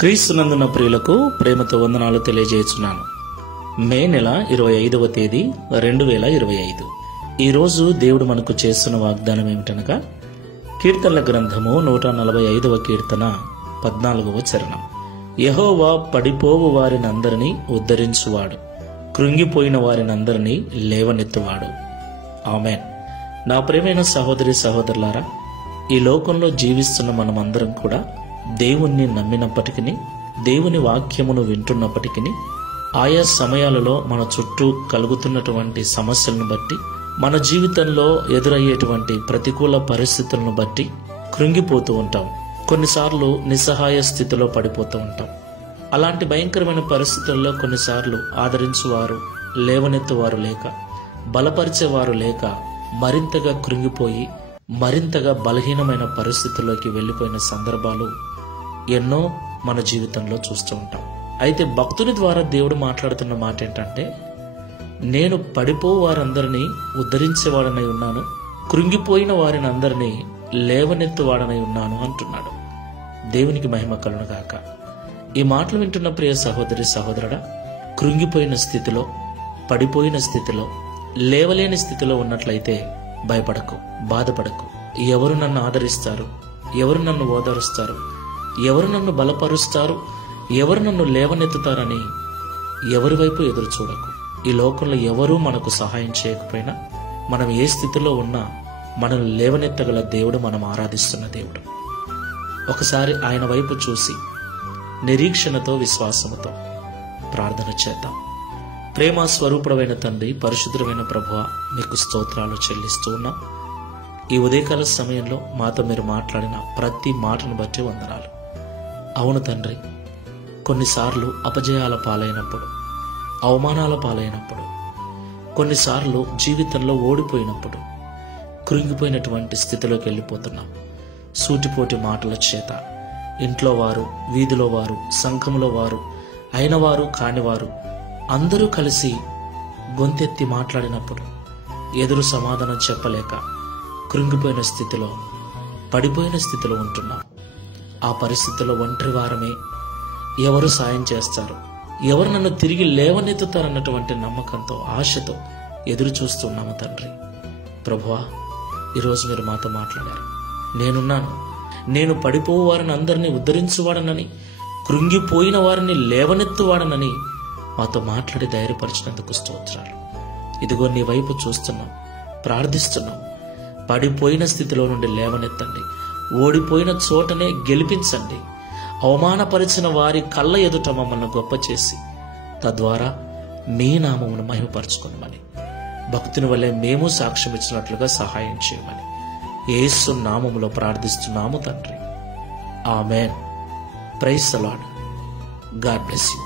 క్రీస్తునందున ప్రియులకు ప్రేమతో వందనాలు తెలియజేస్తున్నాను. మే నెల 25వ తేదీ 2025. ఈరోజు దేవుడు మనకు చేస్తున్న వాగ్దానం ఏమిటనగా కీర్తనల గ్రంథము 145వ కీర్తన 14వ చరణం. యెహోవా పడిపోవు వారినందరినీ ఉద్ధరించువాడు, కృంగిపోయిన వారినందరినీ లేవనెత్తువాడు. ఆమేన్. నా ప్రియమైన సహోదరి సహోదరులారా, ఈ లోకంలో జీవిస్తున్న మనమందరం కూడా దేవుణ్ణి నమ్మినప్పటికీ, దేవుని వాక్యమును వింటున్నప్పటికీ, ఆయా సమయాలలో మన చుట్టూ కలుగుతున్నటువంటి సమస్యలను బట్టి, మన జీవితంలో ఎదురయ్యేటువంటి ప్రతికూల పరిస్థితులను బట్టి కృంగిపోతూ ఉంటాం. కొన్నిసార్లు నిస్సహాయ స్థితిలో పడిపోతూ ఉంటాం. అలాంటి భయంకరమైన పరిస్థితుల్లో కొన్నిసార్లు ఆదరించువారు, లేవనెత్తువారు లేక, బలపరిచేవారు లేక మరింతగా కృంగిపోయి మరింతగా బలహీనమైన పరిస్థితుల్లోకి వెళ్ళిపోయిన సందర్భాలు ఎన్నో మన జీవితంలో చూస్తూ ఉంటాం. అయితే భక్తుని ద్వారా దేవుడు మాట్లాడుతున్న మాట ఏంటంటే, నేను పడిపో వారందరినీ ఉద్ధరించేవాడనై ఉన్నాను, కృంగిపోయిన వారిని అందరినీ లేవనెత్తువాడనై ఉన్నాను అంటున్నాడు. దేవునికి మహిమ కలుగును గాక. ఈ మాటలు వింటున్న ప్రియ సహోదరి సహోదరుడా, కృంగిపోయిన స్థితిలో, పడిపోయిన స్థితిలో, లేవలేని స్థితిలో ఉన్నట్లయితే భయపడకు, బాధపడకు. ఎవరు నన్ను ఆదరిస్తారు, ఎవరు నన్ను ఓదారుస్తారు, ఎవరు నన్ను బలపరుస్తారు, ఎవరు నన్ను లేవనెత్తుతారని ఎవరి వైపు ఎదురు చూడకు. ఈ లోకంలో ఎవరూ మనకు సహాయం చేయకపోయినా, మనం ఏ స్థితిలో ఉన్నా మనల్ని లేవనెత్తగల దేవుడు, మనం ఆరాధిస్తున్న దేవుడు. ఒకసారి ఆయన వైపు చూసి నిరీక్షణతో, విశ్వాసముతో ప్రార్థన చేద్దాం. ప్రేమ స్వరూపుడమైన తండ్రి, పరిశుద్ధమైన ప్రభువా, మీకు స్తోత్రాలు చెల్లిస్తూ ఉన్నాం. ఈ ఉదయకాల సమయంలో మాతో మీరు మాట్లాడిన ప్రతి మాటను బట్టి వందనాలు. అవును తండ్రి, కొన్నిసార్లు అపజయాల పాలైనప్పుడు, అవమానాల పాలైనప్పుడు, కొన్నిసార్లు జీవితంలో ఓడిపోయినప్పుడు, కృంగిపోయినటువంటి స్థితిలోకి వెళ్ళిపోతున్నాం. సూటిపోటి మాటల చేత ఇంట్లో వారు, వీధిలో వారు, సంఘంలో వారు, అయినవారు కానివారు అందరూ కలిసి గొంతెత్తి మాట్లాడినప్పుడు ఎదురు సమాధానం చెప్పలేక కృంగిపోయిన స్థితిలో, పడిపోయిన స్థితిలో ఉంటున్నాం. ఆ పరిస్థితిలో ఒంటరి వారమే, ఎవరు సాయం చేస్తారు, ఎవరు నన్ను తిరిగి లేవనెత్తుతారన్నటువంటి నమ్మకంతో, ఆశతో ఎదురు చూస్తున్నాము తండ్రి. ప్రభువా, ఈరోజు మీరు మాతో మాట్లాడారు. నేనున్నాను, నేను పడిపోవు వారిని అందరినీ ఉద్ధరించువాడనని, కృంగిపోయిన వారిని లేవనెత్తువాడనని మాతో మాట్లాడి ధైర్యపరిచినందుకు స్తోత్రాలు. ఇదిగో నీ వైపు చూస్తున్నాం, ప్రార్థిస్తున్నాం. పడిపోయిన స్థితిలో నుండి లేవనెత్తండి, ఓడిపోయిన చోటనే గెలిపించండి. అవమానపరిచిన వారి కళ్ళ ఎదుట మమ్మల్ని గొప్ప చేసి, తద్వారా మీ నామమును మహిమపరచుకోమని, భక్తుని వల్లే మేము సాక్ష్యం ఇచ్చినట్లుగా సహాయం చేయమని యేసు నామములో ప్రార్థిస్తున్నాము తండ్రి. Amen. Praise the Lord. God bless you.